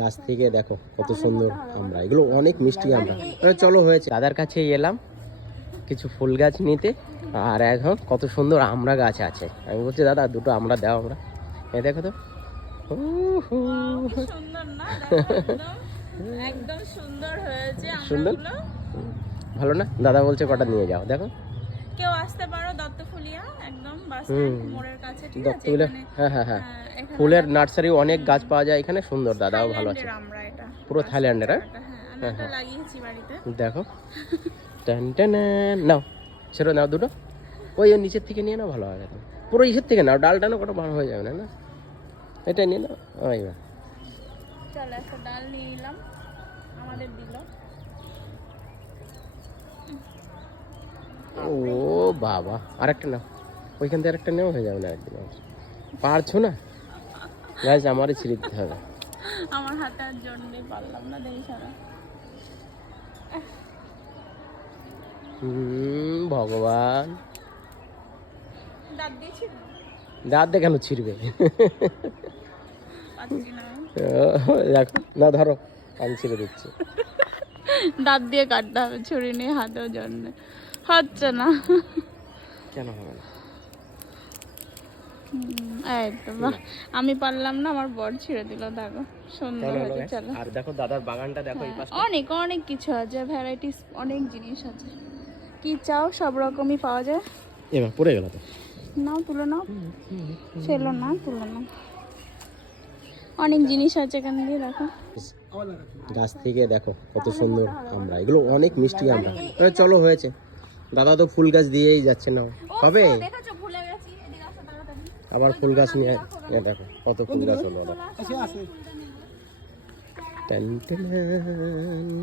গাছ থেকে দেখো কত সুন্দর আমরা, এগুলো অনেক মিষ্টি আমরা। চলো হয়েছে, দাদার কাছে এলাম কিছু ফুল গাছ নিতে, আর এখন কত সুন্দর আমরা গাছ আছে। আমি বলছি দাদা দুটো আমরা দাও, আমরা এই দেখো তো সুন্দর না, একদম সুন্দর হয়েছে সুন্দর, আমরাগুলো। ভালো না? দাদা বলছে কটা নিয়ে যাও, দেখো কেউ আসতে পারো দত্তফুলিয়া, একদম বাস স্ট্যান্ড মোড়ের কাছে, ঠিক আছে? দত্তগুলো, এখানে হ্যাঁ হ্যাঁ হ্যাঁ, এখানে ফুলের নার্সারি অনেক গাছ পাওয়া যায় এখানে, সুন্দর দাদাও ভালো আছে, থাইল্যান্ডের আমরা এটা পুরো থাইল্যান্ডের। হ্যাঁ, আমি এটা লাগিয়েছি বাড়িতে। দেখো টেন টেন, নাও ছেড়ে নাও দুটো, ওই নিচের থেকে নিয়ে নাও, ভালো হবে। পুরো ইসের থেকে নাও, ডালটা না কটা ভালো হয়ে যাবে না, না এটা নিয়ে নাও। ওই চলো একটা ডাল নিয়ে নিলাম, আমাদের দিল। ও বাবা, আরেকটা নাও, ওইখান থেকে আরেকটা নেওয়া হয়ে যাবে না একদিন, পারছো না গাছ, আমারই ছিঁড়ে দিতে হবে। আমার হাতে আর জোর নেই, পারলাম না, দেখি সারা। ভগবান, দাঁত দিয়েছি, দাঁত দিয়ে কেন ছিঁড়বে? পাচ্ছি না, দেখো না, ধরো আমি ছিঁড়ে দিচ্ছি। দাঁত দিয়ে কাটতে হবে, ছুরি নিয়ে হাতেও জোর নেই, হচ্ছে না। কেন হবে না? এই তো বাহ, আমি পারলাম না, আমার বর ছিঁড়ে দিল। দেখো সুন্দর হয়েছে। চলো, আর দেখো দাদার বাগানটা দেখো, এই পাশে অনেক অনেক কিছু আছে, ভ্যারাইটিস অনেক জিনিস আছে, কি চাও সব রকমই পাওয়া যায়। এবার পড়ে গেল তো, নাও তুলে নাও, ফেলো না, তুলে নাও, অনেক জিনিস আছে এখান দিয়ে। দেখো গাছ থেকে দেখো কত সুন্দর আমরা, এগুলো অনেক মিষ্টি আমরা। চলো হয়েছে, দাদা তো ফুল গাছ দিয়েই যাচ্ছে না, হবে দেখেছো, ভুলে গেছি, এদিকে আসো তাড়াতাড়ি। আবার ফুল গাছ নিয়ে, দেখো কত ফুল গাছ হলো।